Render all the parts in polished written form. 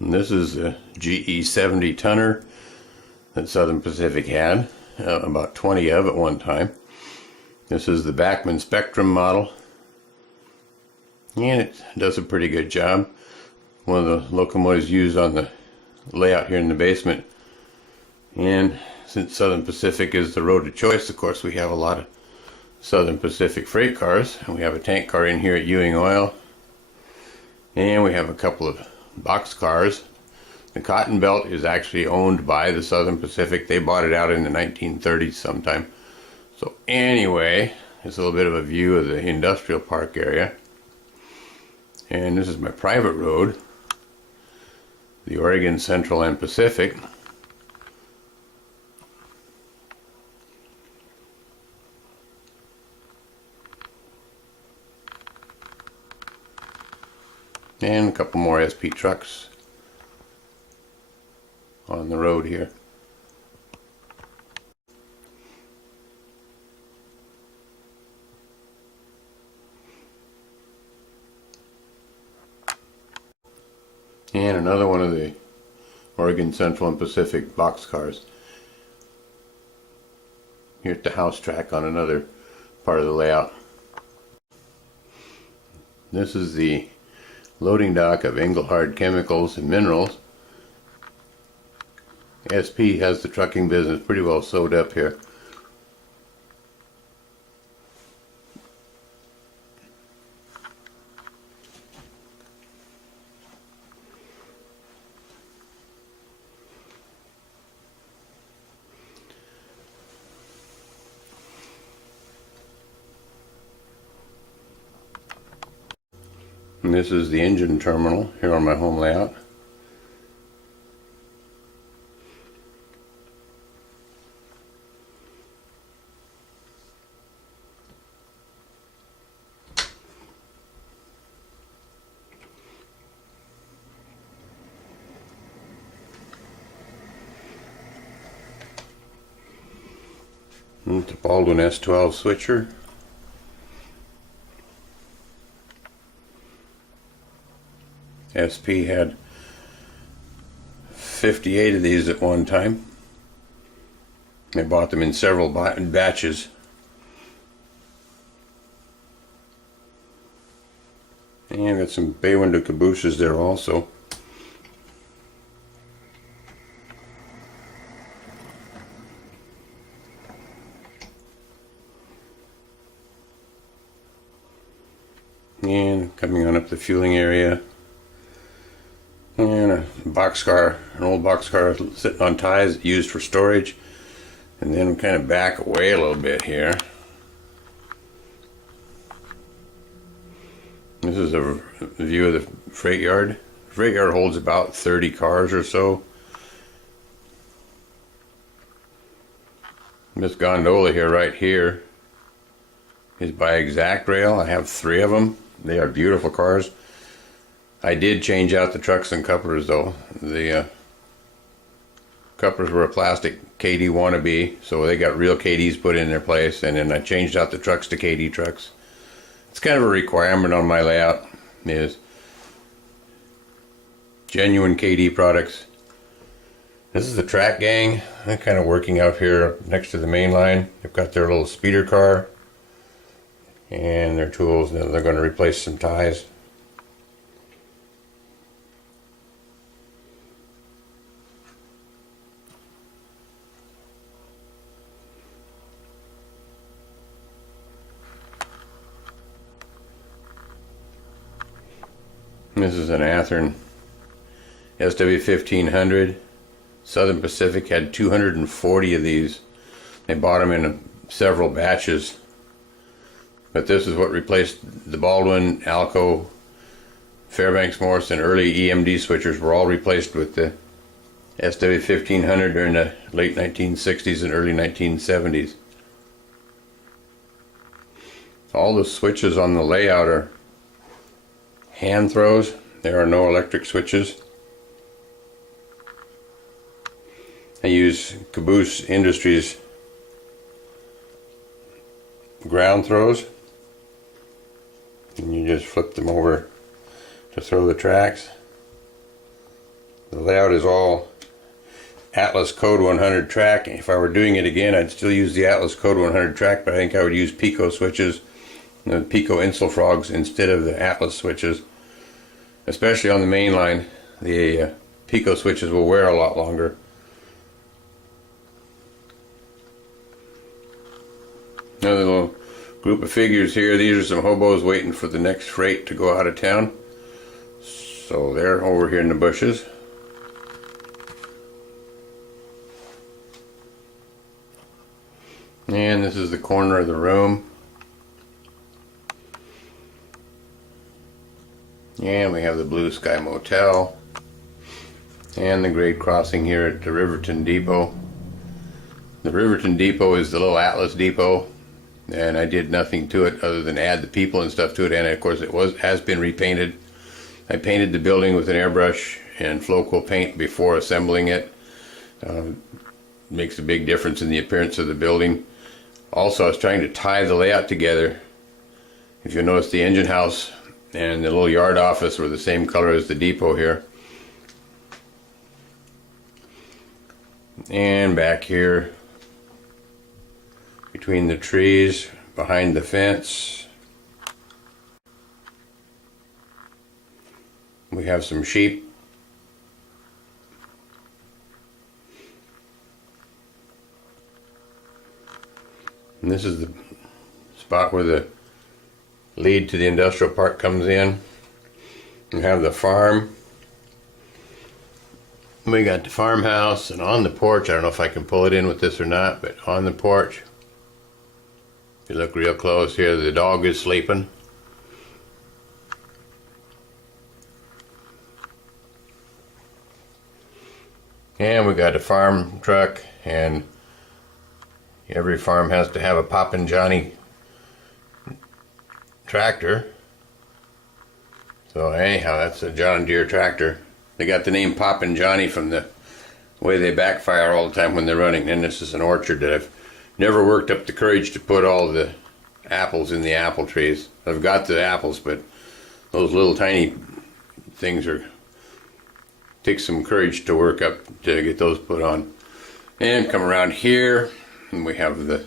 And this is a GE 70 tonner that Southern Pacific had, about 20 of at one time. This is the Bachmann Spectrum model, and it does a pretty good job. One of the locomotives used on the layout here in the basement. And since Southern Pacific is the road of choice, of course, we have a lot of Southern Pacific freight cars, and we have a tank car in here at Ewing Oil, and we have a couple of box cars. The Cotton Belt is actually owned by the Southern Pacific. They bought it out in the 1930s sometime. So anyway, it's a little bit of a view of the industrial park area. And this is my private road, the Oregon Central and Pacific. And a couple more SP trucks on the road here. And another one of the Oregon Central and Pacific boxcars here at the house track on another part of the layout. This is the loading dock of Engelhard Chemicals and Minerals. SP has the trucking business pretty well sewed up here. And this is the engine terminal here on my home layout. And the Baldwin S12 switcher. SP had 58 of these at one time. They bought them in several batches. And got some bay window cabooses there also. And coming on up the fueling area. And a boxcar, an old boxcar sitting on ties used for storage. And then kind of back away a little bit here. This is a view of the freight yard. The freight yard holds about 30 cars or so. This gondola here, right here, is by Exact Rail. I have 3 of them. They are beautiful cars. I did change out the trucks and couplers though. The couplers were a plastic KD wannabe, so they got real KDs put in their place, and then I changed out the trucks to KD trucks. It's kind of a requirement on my layout, is genuine KD products. This is the track gang. They're kind of working out here next to the main line. They've got their little speeder car and their tools. They're going to replace some ties. This is an Athearn SW1500. Southern Pacific had 240 of these. They bought them in several batches. But this is what replaced the Baldwin, Alco, Fairbanks Morse, and early EMD switchers were all replaced with the SW1500 during the late 1960s and early 1970s. All the switches on the layout are hand throws. There are no electric switches. I use Caboose Industries ground throws, and you just flip them over to throw the tracks. The layout is all Atlas Code 100 track. If I were doing it again, I'd still use the Atlas Code 100 track, but I think I would use Pico switches, the Pico Insel Frogs, instead of the Atlas switches. Especially on the main line, the Pico switches will wear a lot longer. Another little group of figures here. These are some hobos waiting for the next freight to go out of town. So they're over here in the bushes. And this is the corner of the room. And we have the Blue Sky Motel. And the grade crossing here at the Riverton Depot. The Riverton Depot is the little Atlas Depot. And I did nothing to it other than add the people and stuff to it. And of course it has been repainted. I painted the building with an airbrush and Flowco paint before assembling it. Makes a big difference in the appearance of the building. Also, I was trying to tie the layout together. If you notice, the engine house and the little yard office were the same color as the depot here. And back here, between the trees, behind the fence, we have some sheep. And this is the spot where the lead to the industrial park comes in. We have the farm. We got the farmhouse, and on the porch, I don't know if I can pull it in with this or not, but on the porch, if you look real close here, the dog is sleeping. And we got a farm truck, and every farm has to have a Poppin' Johnny tractor. So anyhow, that's a John Deere tractor. They got the name Poppin' Johnny from the way they backfire all the time when they're running. And this is an orchard that I've never worked up the courage to put all the apples in the apple trees. I've got the apples, but those little tiny things take some courage to work up to get those put on. And come around here, and we have the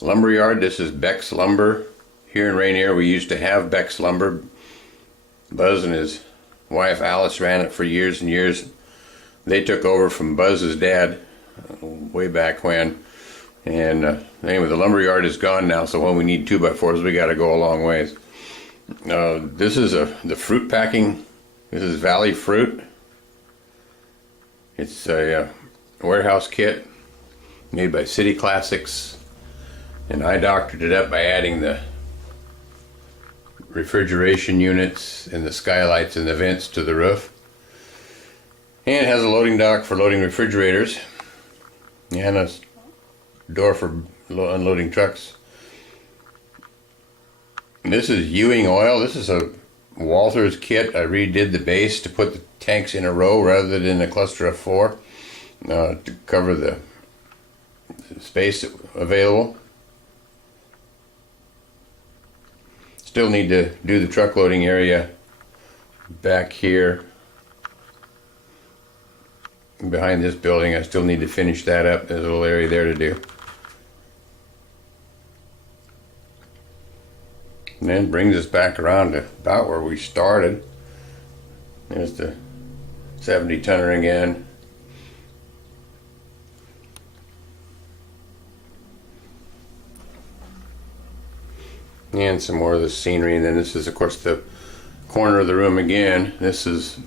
lumber yard. This is Beck's Lumber. Here in Rainier, we used to have Beck's Lumber. Buzz and his wife Alice ran it for years and years. They took over from Buzz's dad way back when. And anyway, the lumber yard is gone now, so when we need 2x4s, we got to go a long ways. This is the fruit packing. This is Valley Fruit. It's a warehouse kit made by City Classics, and I doctored it up by adding the refrigeration units and the skylights and the vents to the roof. And it has a loading dock for loading refrigerators and a door for unloading trucks. And this is Ewing oil. This is a Walther's kit. I redid the base to put the tanks in a row rather than a cluster of 4 to cover the space available. Still need to do the truck loading area back here behind this building. I still need to finish that up. There's a little area there to do. And then brings us back around to about where we started. There's the 70 tonner again. And some more of the scenery. And then this is, of course, the corner of the room again. This is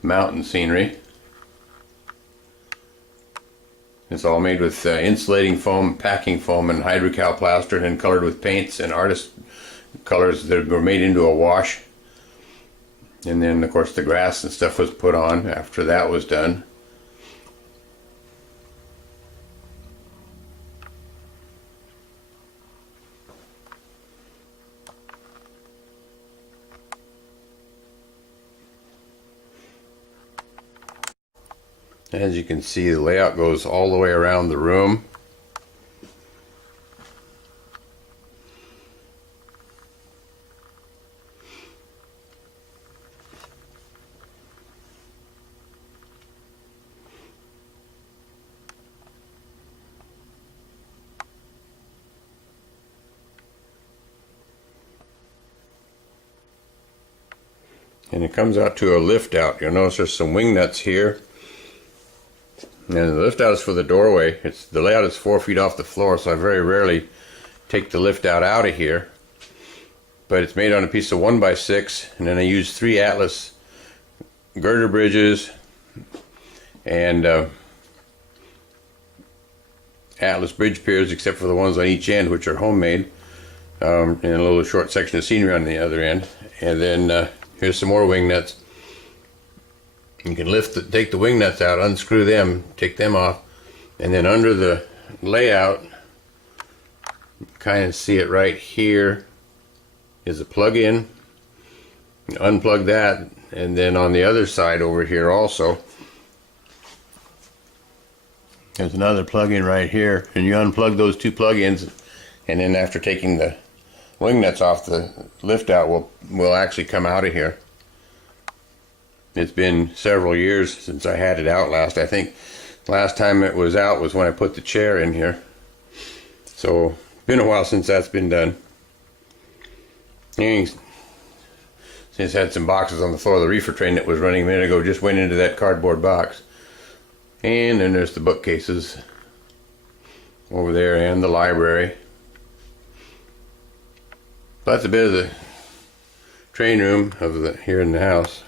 mountain scenery. It's all made with insulating foam, packing foam, and hydrocal plaster, and colored with paints and artist colors that were made into a wash. And then, of course, the grass and stuff was put on after that was done. As you can see, the layout goes all the way around the room. and it comes out to a lift out. You'll notice there's some wing nuts here, and the lift out is for the doorway. The layout is 4 feet off the floor, so I very rarely take the lift out of here. But it's made on a piece of 1x6, and then I use 3 Atlas girder bridges and Atlas bridge piers, except for the ones on each end, which are homemade, and a little short section of scenery on the other end. And then here's some more wing nuts. You can take the wing nuts out, unscrew them, take them off, and then under the layout, kind of see it right here, is a plug-in. Unplug that, and then on the other side over here also, there's another plug-in right here, and you unplug those 2 plug-ins, and then after taking the wing nuts off, the lift out will actually come out of here. It's been several years since I had it out last. I think last time it was out was when I put the chair in here. So it's been a while since that's been done. And since I had some boxes on the floor, the reefer train that was running a minute ago just went into that cardboard box. And then there's the bookcases over there and the library. That's a bit of the train room here in the house.